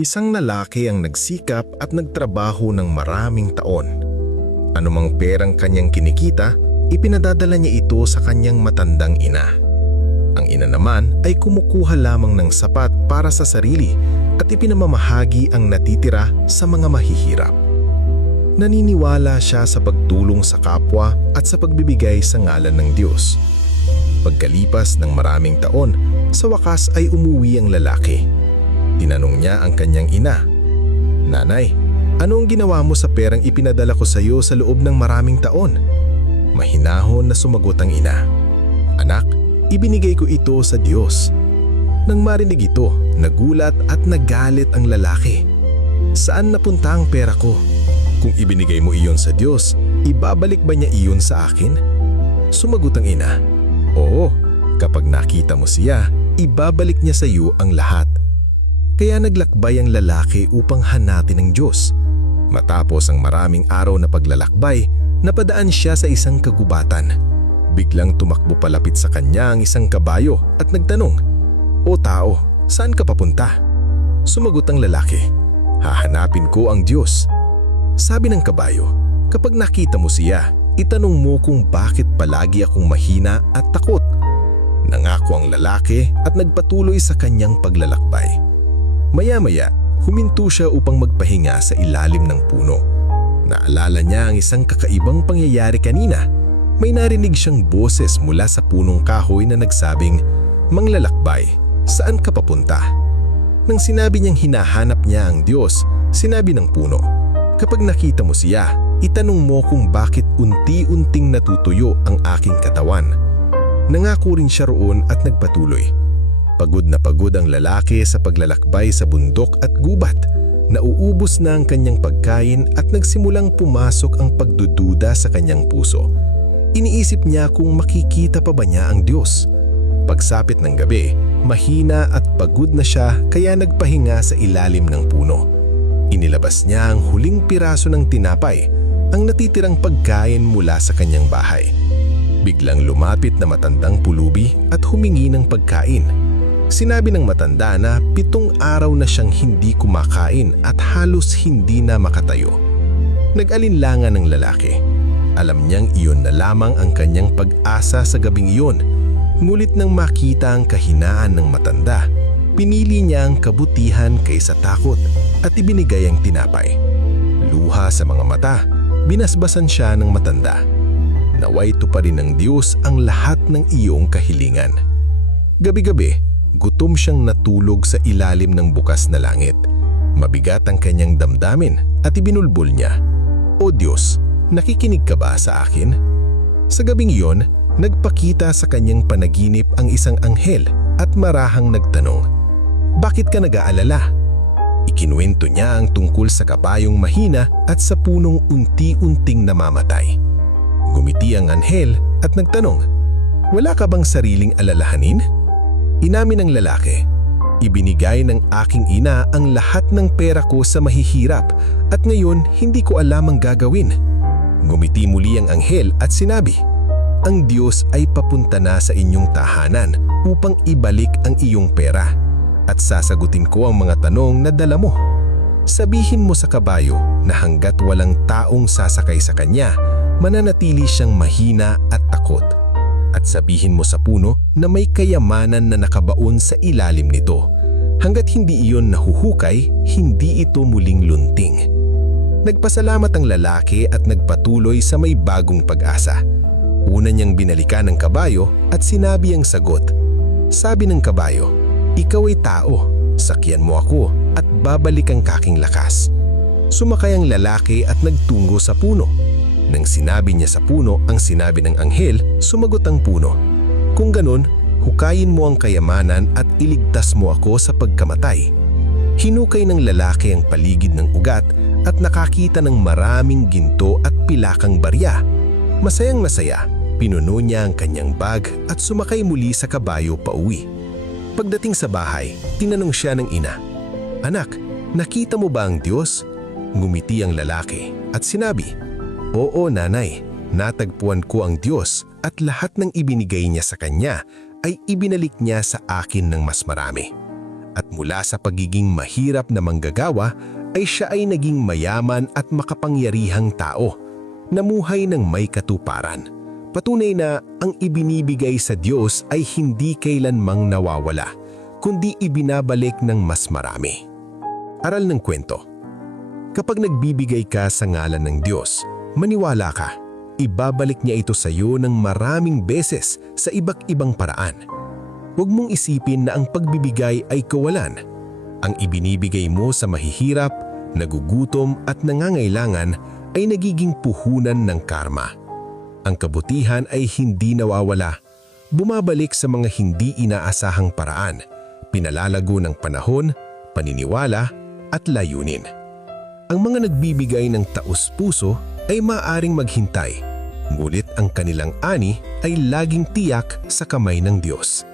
Isang lalaki ang nagsikap at nagtrabaho ng maraming taon. Anumang perang kanyang kinikita, ipinadadala niya ito sa kanyang matandang ina. Ang ina naman ay kumukuha lamang ng sapat para sa sarili at ipinamamahagi ang natitira sa mga mahihirap. Naniniwala siya sa pagtulong sa kapwa at sa pagbibigay sa ngalan ng Diyos. Pagkalipas ng maraming taon, sa wakas ay umuwi ang lalaki. Tinanong niya ang kanyang ina, "Nanay, ano ang ginawa mo sa perang ipinadala ko sa iyo sa loob ng maraming taon?" Mahinahon na sumagot ang ina, "Anak, ibinigay ko ito sa Diyos." Nang marinig ito, nagulat at nagalit ang lalaki. "Saan napunta ang pera ko? Kung ibinigay mo iyon sa Diyos, ibabalik ba niya iyon sa akin?" Sumagot ang ina, "Oo, kapag nakita mo siya, ibabalik niya sa iyo ang lahat." Kaya naglakbay ang lalaki upang hanapin ang Diyos. Matapos ang maraming araw na paglalakbay, napadaan siya sa isang kagubatan. Biglang tumakbo palapit sa kanya ang isang kabayo at nagtanong, "O tao, saan ka papunta?" Sumagot ang lalaki, "Hahanapin ko ang Diyos." Sabi ng kabayo, "Kapag nakita mo siya, itanong mo kung bakit palagi akong mahina at takot." Nangako ang lalaki at nagpatuloy sa kanyang paglalakbay. Maya-maya, huminto siya upang magpahinga sa ilalim ng puno. Naalala niya ang isang kakaibang pangyayari kanina. May narinig siyang boses mula sa punong kahoy na nagsabing, "Manglalakbay, saan ka papunta?" Nang sinabi niyang hinahanap niya ang Diyos, sinabi ng puno, "Kapag nakita mo siya, itanong mo kung bakit unti-unting natutuyo ang aking katawan." Nangako rin siya roon at nagpatuloy. Pagod na pagod ang lalaki sa paglalakbay sa bundok at gubat. Nauubos na ang kanyang pagkain at nagsimulang pumasok ang pagdududa sa kanyang puso. Iniisip niya kung makikita pa ba niya ang Diyos. Pagsapit ng gabi, mahina at pagod na siya kaya nagpahinga sa ilalim ng puno. Inilabas niya ang huling piraso ng tinapay, ang natitirang pagkain mula sa kanyang bahay. Biglang lumapit na matandang pulubi at humingi ng pagkain. Sinabi ng matanda na 7 araw na siyang hindi kumakain at halos hindi na makatayo. Nag-alinlangan ng lalaki. Alam niyang iyon na lamang ang kanyang pag-asa sa gabing iyon. Ngunit nang makita ang kahinaan ng matanda, pinili niya ang kabutihan kaysa takot at ibinigay ang tinapay. Luha sa mga mata, binasbasan siya ng matanda. "Naway tuparin ng Diyos ang lahat ng iyong kahilingan." Gabi-gabi, gutom siyang natulog sa ilalim ng bukas na langit. Mabigat ang kanyang damdamin at ibinulbol niya, "O Diyos, nakikinig ka ba sa akin?" Sa gabing iyon, nagpakita sa kanyang panaginip ang isang anghel at marahang nagtanong, "Bakit ka nag-aalala?" Ikinuwento niya ang tungkol sa kabayong mahina at sa punong unti-unting namamatay. Gumiti ang anghel at nagtanong, "Wala ka bang sariling alalahanin?" Inamin ng lalaki, "Ibinigay ng aking ina ang lahat ng pera ko sa mahihirap at ngayon hindi ko alam ang gagawin." Gumiti muli ang anghel at sinabi, "Ang Diyos ay papunta na sa inyong tahanan upang ibalik ang iyong pera at sasagutin ko ang mga tanong na dala mo. Sabihin mo sa kabayo na hanggat walang taong sasakay sa kanya, mananatili siyang mahina at takot. At sabihin mo sa puno na may kayamanan na nakabaon sa ilalim nito. Hanggat hindi iyon nahuhukay, hindi ito muling lunting." Nagpasalamat ang lalaki at nagpatuloy sa may bagong pag-asa. Una niyang binalikan ang kabayo at sinabi ang sagot. Sabi ng kabayo, "Ikaw ay tao, sakyan mo ako at babalik ang kaking lakas." Sumakay ang lalaki at nagtungo sa puno. Nang sinabi niya sa puno ang sinabi ng anghel, sumagot ang puno, "Kung ganun, hukayin mo ang kayamanan at iligtas mo ako sa pagkamatay." Hinukay ng lalaki ang paligid ng ugat at nakakita ng maraming ginto at pilakang barya. Masayang masaya, pinuno niya ang kanyang bag at sumakay muli sa kabayo pauwi. Pagdating sa bahay, tinanong siya ng ina, "Anak, nakita mo ba ang Diyos?" Ngumiti ang lalaki at sinabi, "Oo, nanay, natagpuan ko ang Diyos at lahat ng ibinigay niya sa kanya ay ibinalik niya sa akin ng mas marami." At mula sa pagiging mahirap na manggagawa ay siya ay naging mayaman at makapangyarihang tao. Namuhay ng may katuparan. Patunay na ang ibinibigay sa Diyos ay hindi kailanmang nawawala, kundi ibinabalik ng mas marami. Aral ng kwento. Kapag nagbibigay ka sa ngalan ng Diyos, maniwala ka, ibabalik niya ito sa iyo ng maraming beses sa iba't ibang paraan. Huwag mong isipin na ang pagbibigay ay kawalan. Ang ibinibigay mo sa mahihirap, nagugutom at nangangailangan ay nagiging puhunan ng karma. Ang kabutihan ay hindi nawawala, bumabalik sa mga hindi inaasahang paraan, pinalalago ng panahon, paniniwala at layunin. Ang mga nagbibigay ng taos-puso ay maaaring maghintay, ngunit ang kanilang ani ay laging tiyak sa kamay ng Diyos.